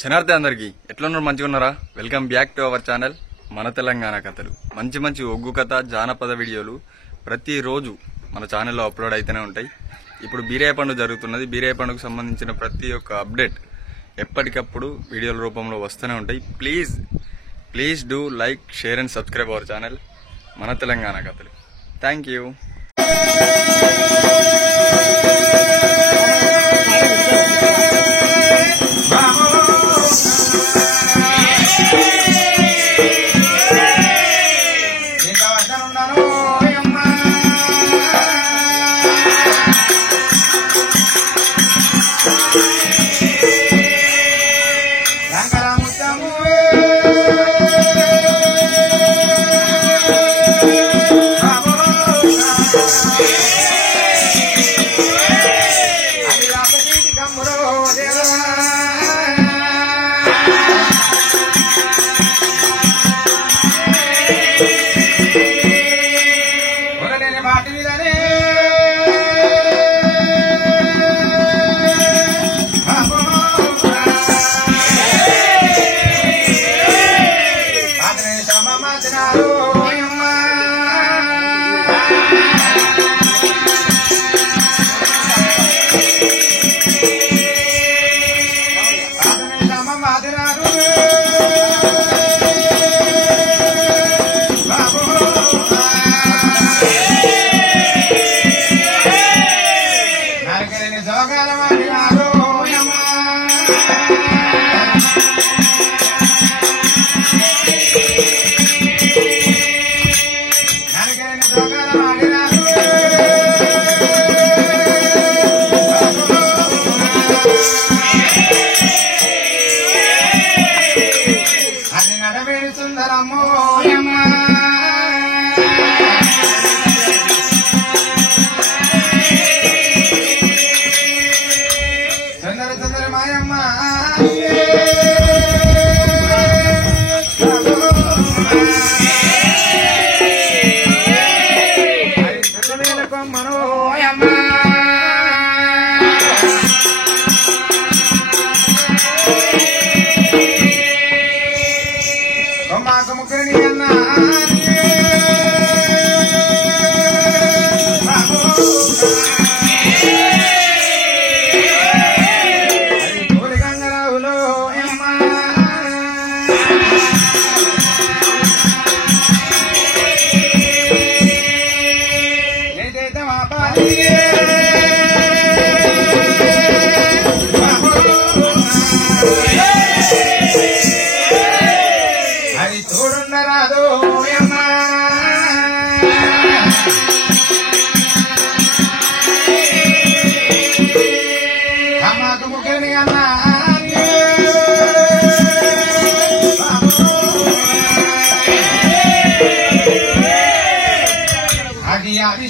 శనార్థి అందరికి ఎట్లున్నారు? మంచిగా ఉన్నారా? Welcome back to our channel మన తెలంగాణ కథలు. మంచి మంచి ఒగ్గు కథ జానపద వీడియోలు ప్రతిరోజు మన ఛానల్లో అప్లోడ్ అయితేనే ఉంటాయి. ఇప్పుడు బీరయ్య పండుగ జరుగుతున్నది. బీరయ్య పండుగకు సంబంధించిన ప్రతి ఒక్క అప్డేట్ ఎప్పటికప్పుడు వీడియోల రూపంలో వస్తూనే ఉంటాయి. Please do like, share and subscribe our channel మన తెలంగాణ కథలు. Thank you.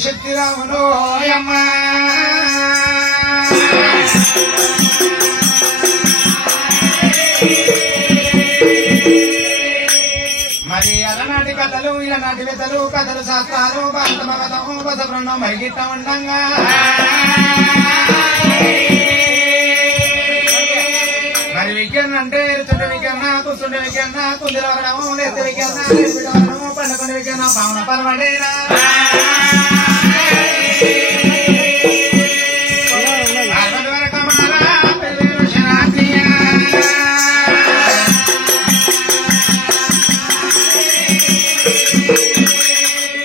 శక్తి రాములో మరి అలనాటి కథలు ఇలనాటి వెతలు కథలు శాస్త్రాలు భారత భగతం బసబ్రహ్మం మరిగిట్ట ఉండంగా మరి వికెన్ అంటే చుట్టు వికెన్నా కూర్చుంటే వికెన్నా కుందిలో వరడము నెత్తి వికెన్నా వరడము పండుకొని వికెన్నా పావన పర్వడేనా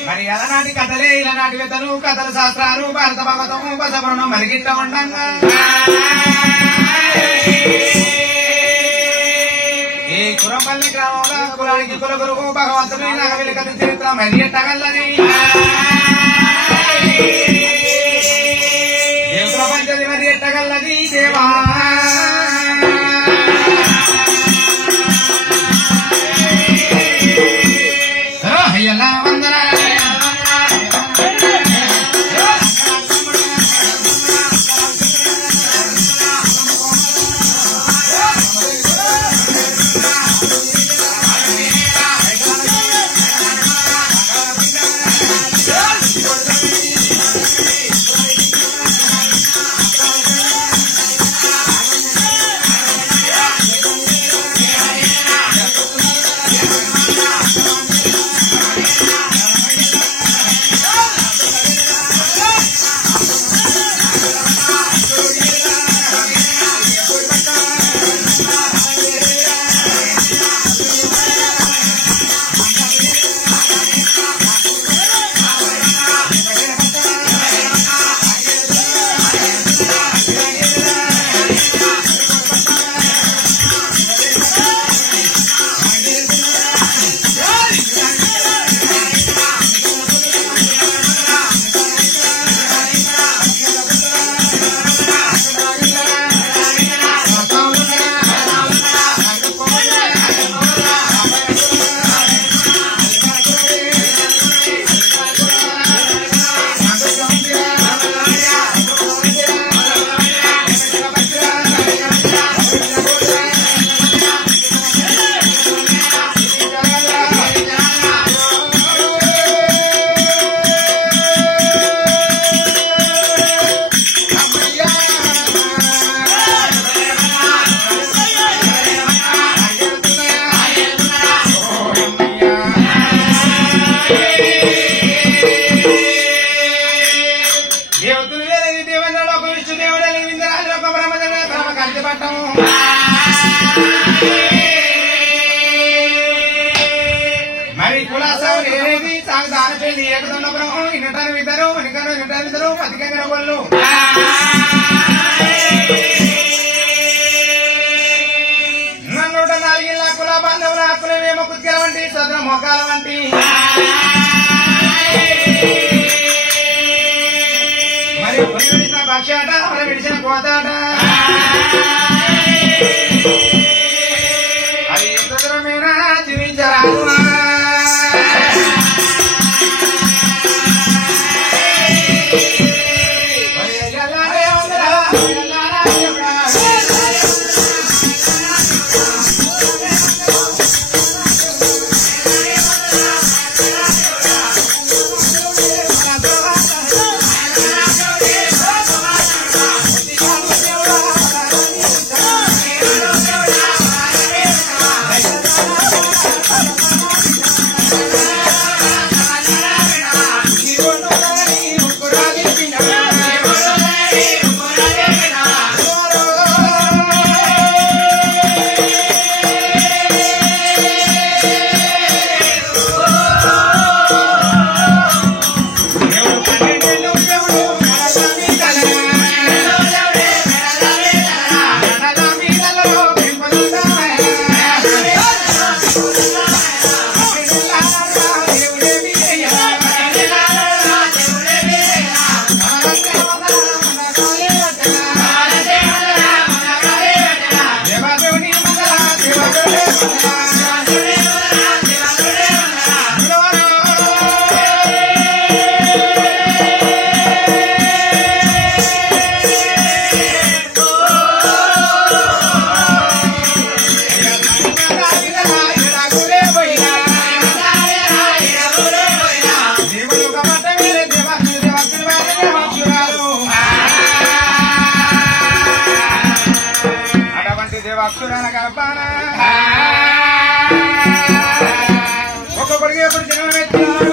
మరి అలనాటి కథలే ఇలనాటి వెతలు కథలు శాస్త్రాలు భారత భగవతము బసబ్రహ్మం మరిగిట్ట ఉండంగా ఈ కురంపల్లి గ్రామంలో కులానికి కులగురువు భగవంతుని నాగవెలి కథ చరిత్ర మరి ఎట్టగల్లని ప్రపంచది మరి ఎట్టగల్లది దేవా ఎలా వందన మరి కులాసాలు ఏది సాగుదాన పెళ్లి ఏకుతున్న బ్రహ్మం ఇన్నటారు ఇద్దరు మనికరు ఇన్నటారు ఇద్దరు పతికంగా వాళ్ళు నన్ను 4 కుల బంధువుల హక్కులేమో కుత్కెల వంటి సద్ర మోకాల వంటి మరి విడిచిన పక్షాట మరి విడిచిన కోతాట అది ఎంత దూరమైనా జీవించరాదు ఒక్కొక్కడికి ఎప్పుడు జనం ఎత్తున్నారు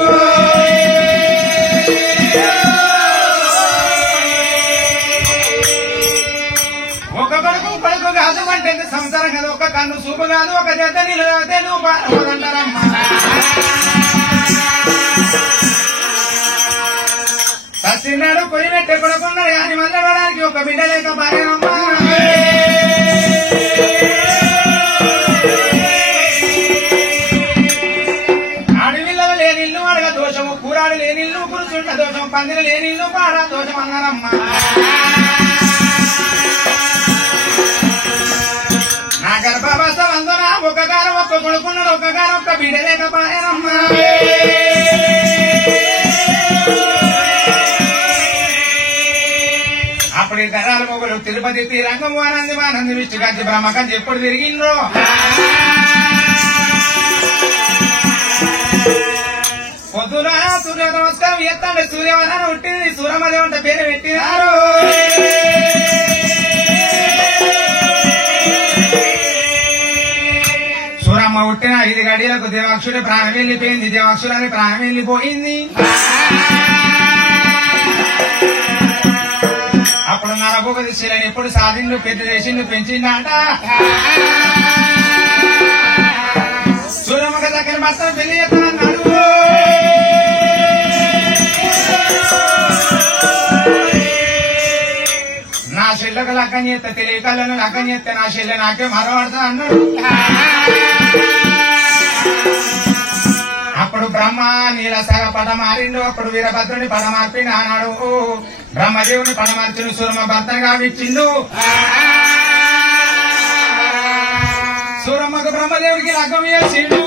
ఒక్కొక్కడుకు పడుకు కాదు అంటే సంసారం కాదు ఒక కన్ను చూపు కాదు ఒక జత నిలబడితే నువ్వు బాగుంటారమ్మా సచ్చినాడు కొయ్యినట్టు ఎక్కడుకున్నాడు కానీ మళ్ళడానికి ఒక బిడ్డ లేక భార్యనమ్మా అడవిలో లేనిల్లు అడగ దోషము కూరాడు లేనిల్లు కురుచుంట దోషం పందిరి లేనిల్లు పాడ దోషం అన్నారమ్మా నా గర్భావస్థ వందన ఒక గారం ఒక్క కొడుకున్నాడు ఒక గారం ఒక్క బిడ్డ లేకపోయానమ్మా అప్పుడు గరాల మొగలు తిరుపతి శ్రీరంగం ఆనంది ఆనంది విష్ణుకాంతి బ్రహ్మకాంతి ఎప్పుడు తిరిగిండ్రో పొద్దున సూర్య నమస్కారం ఎత్తండి సూర్యవనాన్ని పుట్టింది సూరమదేవి అంటే పేరు పెట్టినారు సూరమ్మ పుట్టిన 5 గడియలకు దేవాక్షుడి ప్రాణం వెళ్ళిపోయింది దేవాక్షురాని ప్రాణం వెళ్ళిపోయింది అప్పుడు నరభోగ దిశలని ఎప్పుడు సాధిండు పెద్ద చేసిండు పెంచిండట సూరమ్మక దగ్గర భర్త పెళ్లి చేస్తానన్నాడు నా చెల్లెకు లగ్గం చేస్తే తెలియకలను లగ్గం చేస్తే నా చెల్లె నాకే మరవడతా అన్నాడు అప్పుడు బ్రహ్మ నీలసాగ పడ మారిండు అప్పుడు వీరభద్రుని పడ మార్పిండు అన్నాడు బ్రహ్మదేవుని పడ మార్చిన సూరమ్మ భర్తగా ఇచ్చిండు సూరమ్మకు బ్రహ్మదేవుడికి లగ్గం చేసిండు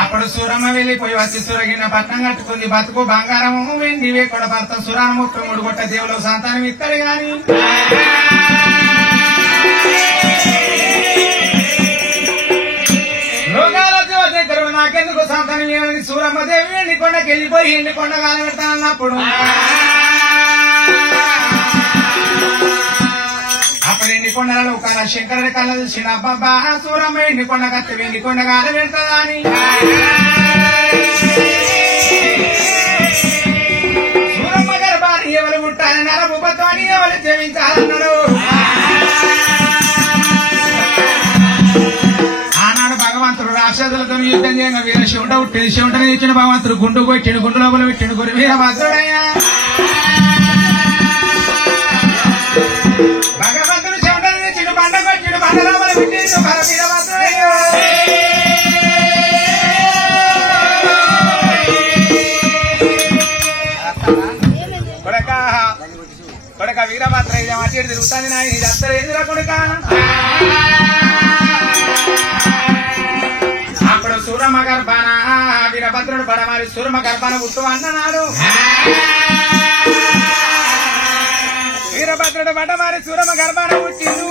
అప్పుడు సూరమ్మ వెళ్లిపోయి వచ్చి సూరగిన్న పట్నం కట్టుకుంది బతుకు బంగారము వెండి వేకొడ భర్త సురాన 33 కొట్ట దేవులో సంతానం ఇస్తాడు గాని లోకాల దగ్గర నాకెందుకు సంతానం ఏమని సూరమ్మదేవి ఎండికొండకి వెళ్ళిపోయి ఎండికొండ కాలం పెడతానన్నప్పుడు అప్పుడు ఎండికొండలలో ఒక శంకరుడి కళ చూసిన అబ్బా సూరమ్మ ఎండికొండ కత్తి ఎండికొండ కాలం పెడతా అని సూరమ్మ గర్భాన్ని ఎవరు వాళ్ళు సేవించాలన్నాడు. ఆనాడు భగవంతుడు రాక్షసులతో యుద్ధం చేయగా వీర శివుడ ఉట్టింది. శివుడిని ఇచ్చిన భగవంతుడు గుండు కొట్టిండు. గుండు లోపల పెట్టిండు. గురి వీరభద్రుడయ్యా భగవంతుడు శివుడిని ఇచ్చిండు. బండ కొట్టిండు. బండ లోపల పెట్టిండు. వీరభద్రుడయ్యా కొడక వీరభద్రయ్య అటు తిరుగుతుంది. నాయన ఇది అత్తరు ఎదురా కొడుక. అప్పుడు సూరమ్మ గర్భాన వీరభద్రుడు పడమారి సూరమ్మ గర్భాన పుట్టు అన్నాడు. వీరభద్రుడు పడమారి సూరమ్మ గర్భాన పుట్టిండు.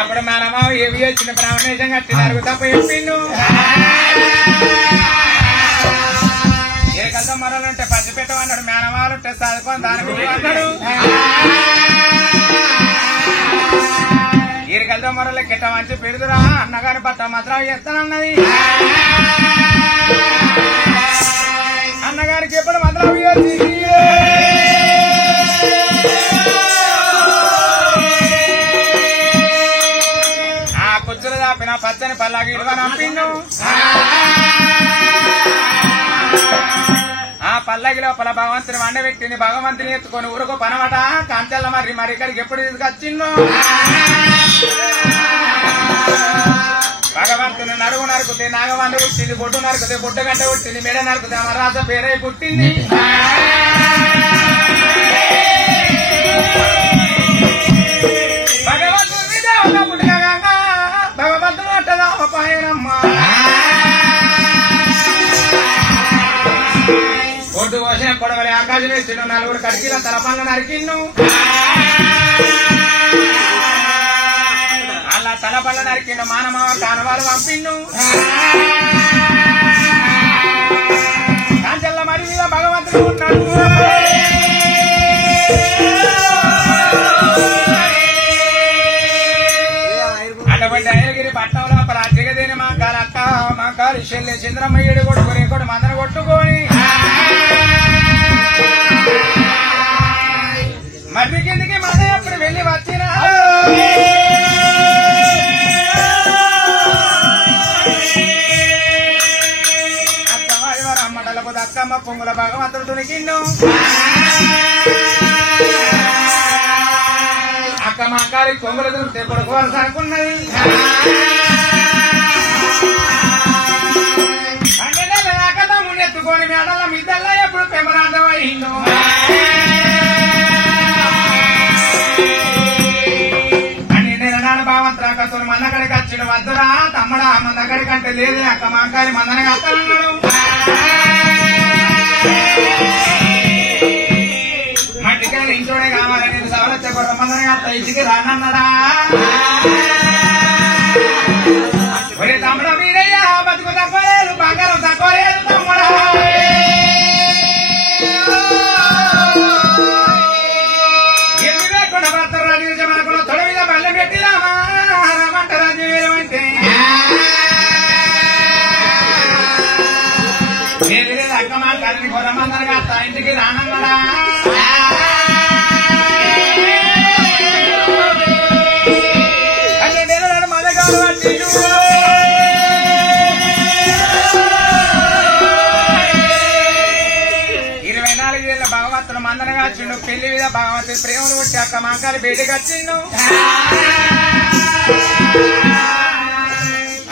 అప్పుడు మనమా ఏవి వచ్చిన బ్రాహ్మణేశం కట్టి నరుగు తప్ప చెప్పిండు. ఏకల్తో మరలంటే పచ్చి పెట్టమన్నాడు. మేనమాలుంటే చదువుకొని దానికి అన్నాడు. ఈరికల్తో మరలు కిట్ట మంచి పెడుతురా అన్నగారి పట్ట మాత్రం చేస్తానన్నది. అన్నగారికి ఎప్పుడు మాత్రం ఆ కుచ్చులు దాపిన పచ్చని పల్లాకి ఇరువ నంపిండు. ఆ పల్లకి లోపల భగవంతుని వండబెట్టింది. భగవంతుని ఎత్తుకొని ఊరుకో పనమట కాంచెల్ల మరి ఇక్కడికి ఎప్పుడు తీసుకొచ్చిండు. భగవంతుని నడుగు నరుకుతే నాగవాండ పుట్టింది. బొడ్డు నరుకుతే బొడ్డు గంట పుట్టింది. మెడ నరుకుతే అమరాజ పేరై పుట్టింది. భగవంతుని దేవుళ్ళ పుట్టగా భగవంతుడు అంటదా పాయనమ్మ. ఒడ్డు కోసిన కొడవలి ఆకాశం వేసిండు. నలుగురు కడికిల తల పనులు నరికిండు. అలా తల పనులు నరికిండు. మానమావ కానవాళ్ళు పంపిండు. కాంచెల్ల మరి మీద భగవంతుడు ఉన్నాడు. అటువంటి అయగిరి పట్టణం లోపల జగదేని మా కాలక్క మా కాలు చెల్లె చంద్రమయ్యుడు కొట్టుకుని కూడా మందన కొట్టుకొని మర్రి కిందికి మన ఎప్పుడు వెళ్ళి వచ్చిన అమ్మటలకు దక్కమ్మ పొంగుల భగవంతుడు తునికిండు. అక్క మా కాలి కొంగులు దొరికితే కొడుకు వలస అనుకున్నది. అంటే అక్కడ ముందెత్తుకొని మేడల మిద్దల్లా ఎప్పుడు పెమరాటం అయిందో. భగవంతుడు మన దగ్గరికి వచ్చిన వద్దురా తమ్ముడా మన దగ్గరికి అంటే లేదు. అక్క మా కాలి మందనే కస్తానన్నాడు. మట్టికాయలు ఇంట్లోనే కావాలి. నేను సవలచ్చ కొత్త మందనే కస్తా ఇంటికి రానన్నాడా. ఒరే తమ్ముడా మీరయ్యా బతుకు తప్పలేదు బంగారం తక్కువ లేదు తమ్ముడా. ఎన్ని లేకుండా భర్త రాజు మనకు తొడ మీద బల్ల పెట్టిరామా రమంట రాజు అంటే నేను లేదు అక్క మా కలిని కొరమందరు కాస్తా ఇంటికి రానన్నాడా. అంటే నేను మదగాడు అంటే 24 ఏళ్ళ భగవంతుడు మందనగా వచ్చిండు. పెళ్లి మీద భగవంతుడి ప్రేమలు కొట్టి అక్క మాకాలి బయటకు వచ్చిండు.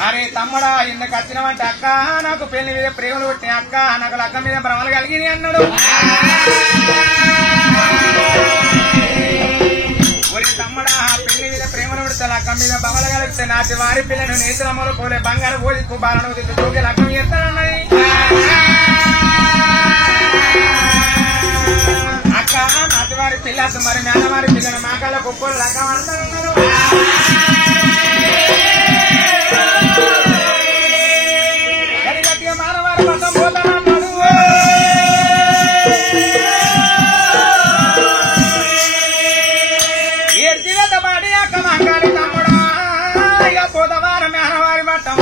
అరే తమ్ముడా ఇందుకు వచ్చినవంటే అక్క నాకు పెళ్లి మీద ప్రేమలు కొట్టిన అక్క నాకు అక్క మీద భ్రమలు కలిగింది అన్నాడు. ఒరి తమ్ముడా పెళ్లి మీద ప్రేమలు కొడతాను అక్క మీద భ్రమలు కలిగితే నాటి వారి పిల్లను నేత్రమ్మలు పోలే బంగారు పోలి కుబాలను తోగే లగ్గం చేస్తానన్నది. అక్క నాటి వారి పిల్లలు మరి నాన్నవారి పిల్లలు మాకాల కుప్పలు లగ్గం అంటారన్నారు. మానవారి పట్టం పోతానన్నాడు. ఏడ్చివేత పాడి అక్క మాకాలి తమ్ముడా ఇక పోతవారు మానవారి పట్టం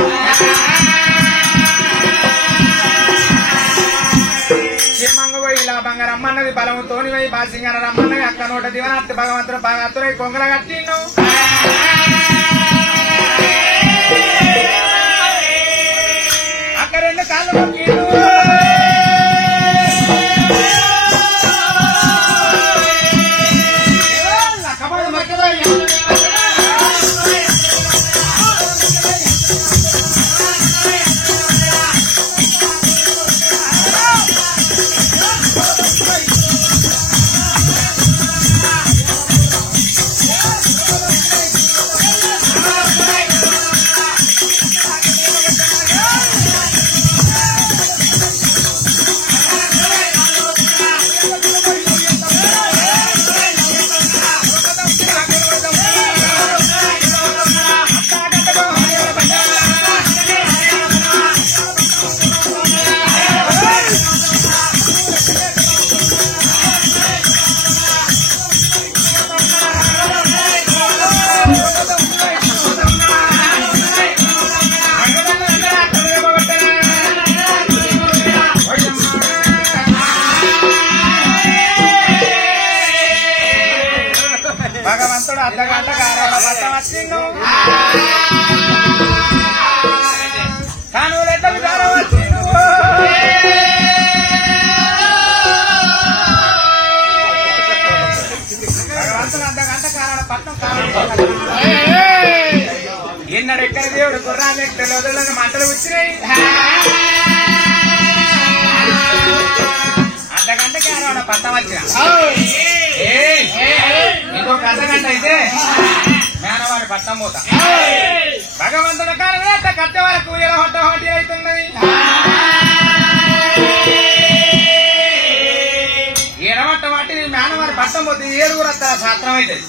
క్షేమంగా పోయి లాభంగా రమ్మన్నది బలముతోని పోయి బాసింగా రమ్మన్నది అక్క నోట దివనాథ్ భగవంతుడు భగవంతుడై కొంగల కట్టిను అక్క రెండు కాళ్ళు మొక్కిండు భగవంతుడు అర్ధగంట కారాల పట్టం వచ్చిండు కానురెడ్డలు కారం వచ్చిండు భగవంతుడు అర్ధగంట కారాల పట్టం ఎన్నడెక్కడ దేవుడు గుర్రాలు ఎక్కడని మంటలు వచ్చినాయి అర్ధగంట కారాల పట్టం వచ్చిన ఇంకొక అర్ధగంట అయితే మేనవారి పట్టం పోతా భగవంతుడు కారణం కట్టె వరకు ఇలా హొట్ట హోటీ అవుతున్నది ఎడమట్ట వాటి మేనవారి పట్టం పోతే ఏడుగురు అత్త శాస్త్రం అవుతుంది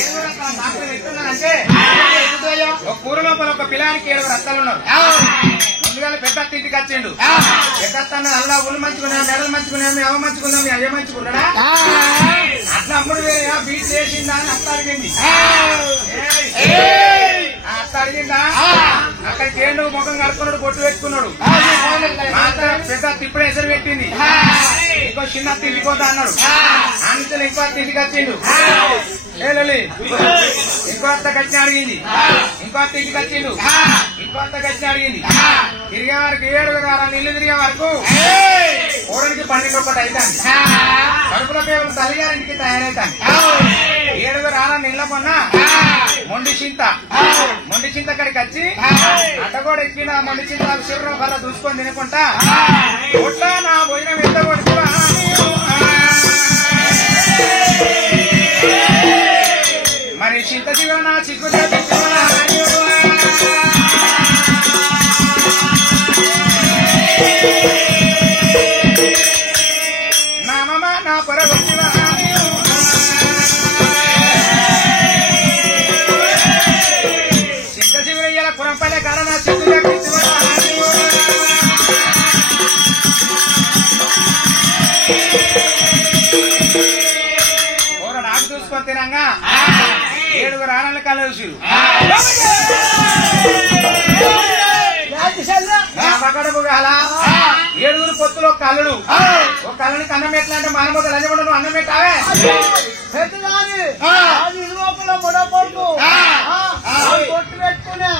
ఏడుగురు అత్త శాస్త్రం ఎత్తున్నారంటే ఒక కూర లోపల ఒక పిల్లానికి 7 అత్తలు ఉన్నారు ముందుగా పెద్ద ఇంటికి వచ్చిండు పెద్ద అల్లా ఊళ్ళు మంచుకున్నాం మెడలు మంచుకున్నాం ఎవ మంచుకున్నాం అయ్య మంచుకున్నాడా అట్లా అప్పుడు వేరే బీట్ చేసిందా అని అత్త అడిగింది అత్త అడిగిందా అక్కడికి ఏండు ముఖం కడుక్కున్నాడు బొట్టు పెట్టుకున్నాడు పెద్ద ఇప్పుడే ఎసరు పెట్టింది ఇంకో చిన్న ఇంటికి పోతా అన్నాడు అందుకని ఇంకో అత్త ఇంటికి వచ్చిండు ఇంకో అత్త కచ్చి అడిగింది ఇంకో అత్త ఇంటికి వచ్చిండు ఇంకో అత్త కచ్చి అడిగింది తిరిగే వరకు 7 వారాలు ఇల్లు తిరిగే వరకు ఊరికి 12 అవుతాను కడుపులో కేవలం తల్లిగారింటికి తయారవుతాను 7 వారాలు ఇళ్ళ కొన్నా మొండి చింత అక్కడికి వచ్చి అడ్డగోడ ఎక్కిన మొండి చింత శరీరం వల్ల చూసుకొని తినకుండా ఒట్లా నా భోజనం ఎంత కొడుకురా మరి చింత జీవన చిక్కు నామమ్మ నా పొరగొచ్చివా చింత జీవన పురంపల్లె కాడ నా చిక్కు నాకు చూసుకొని తినంగా 7 ఆనలు కలసిరు మగడపు కాల 7 పొత్తులో కళ్ళుడు ఒక కళ్ళని కన్నం ఎట్లా అంటే మానవత లంజకుండా నువ్వు అన్నం పెట్టావే పొట్టు పెట్టుకునే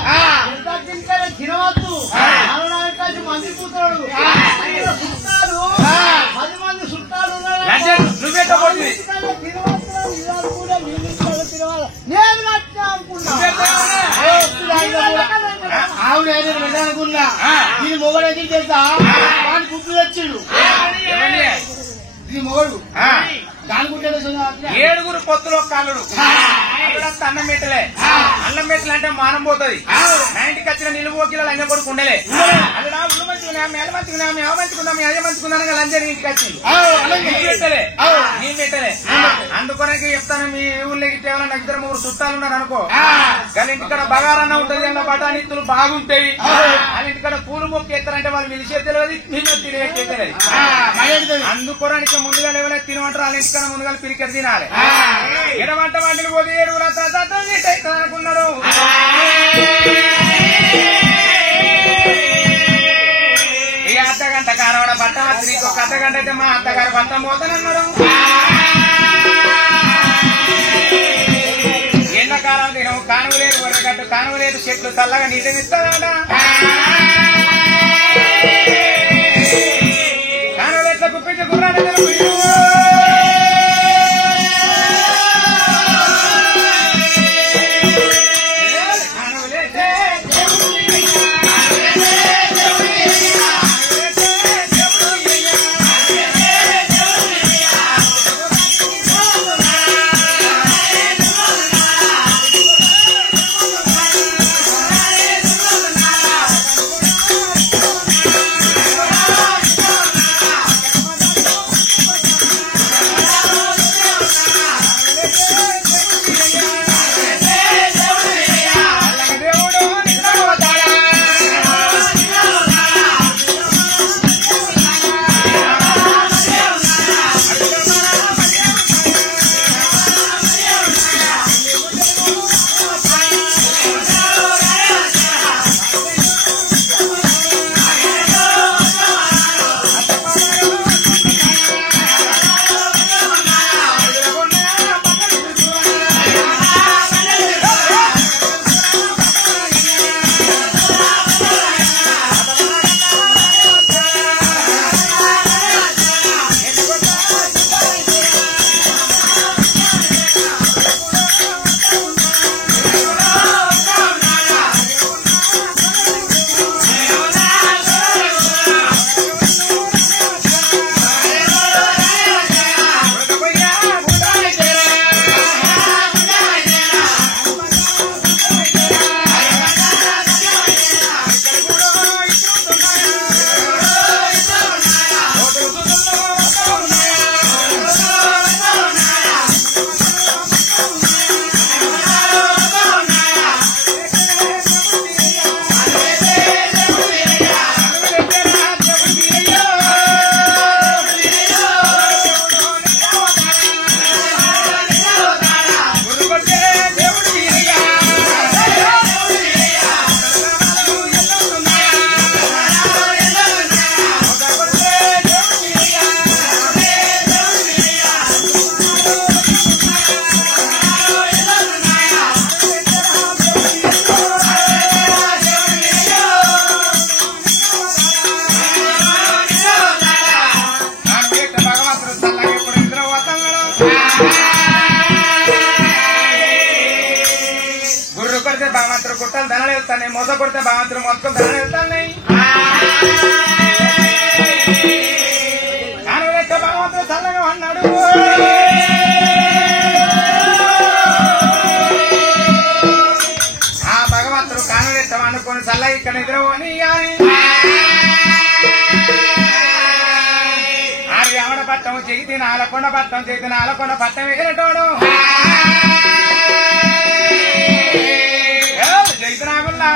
తినవద్దు మంది కూతురు చుట్టాలు 10 మంది చుట్టాలు నువ్వెట్టబోతుంది నేను అనుకున్నా ఆవిడ అనుకున్నా దీని మొగడు ఎందుకు తెలుసా వాడి గుడ్లు తెచ్చిండు ఇది మొగడు దాని గుడ్డ 7 పొత్తులో కళ్ళుడు అన్నం పెట్టలే అన్నం పెట్టలే అంటే మానం పోతుంది 90కి వచ్చిన నిలువు కిలో లంజ కొడుకు ఉండలే అది నా ఉళ్ళు మంచుకున్నా మేల మంచుకున్నా మేవ మంచుకున్నా మీ అయ్య మంచుకున్నాను లంజని ఇంటికి వచ్చింది పెట్టలే నేను పెట్టలే అందుకొనకి చెప్తాను మీ ఊళ్ళకి కేవలం నాకు 2-3 చుట్టాలు ఉన్నారు అనుకో వాళ్ళ ఇంటికాడ బగారన్న ఉంటది అన్న బఠానీతులు బాగుంటాయి వాళ్ళ ఇంటికాడ పూలు మొక్కి ఎత్తారంటే వాళ్ళు పిలిచే తెలియదు నిన్న తిరిగే తెలియదు అందుకోరానికి ముందుగా లేవలే తినమంటారు వాళ్ళ ఇంటికాడ ముందుగా పిరికెట్ తినాలి ఎడమంట వాటిని పోతే 7 అనుకున్నాడు ఈ అర్ధగంట రాత్రి ఇంకొక అర్ధ గంట అయితే మా అత్తగారు భర్త పోతానన్నారు. ఎండాకాలం దినం కానువలేరు వరగట్టు కానువలేరు చెట్లు చల్లగా నీటినిస్తారట. కానువలేట్ల గుప్పించి గుర్రాన్ని గుర్రు కొడితే బామాత్రం కుట్టాలి ధనాలు వెళ్తాయి. మొద కొడితే బామాత్రం మొత్తం ధనాలు వెళ్తాయి. కానులెక్క బామాత్రం చల్లగా అన్నాడు. ఆ భగవంతుడు కానులెట్టం అనుకుని చల్ల ఇక్కడ నిద్రపోని ఆవిడ పట్టం చెగితి నాలకొండ పట్టం చెగితి నాలకొండ పట్టం ఎగినటోడు జైతనాగుల్లా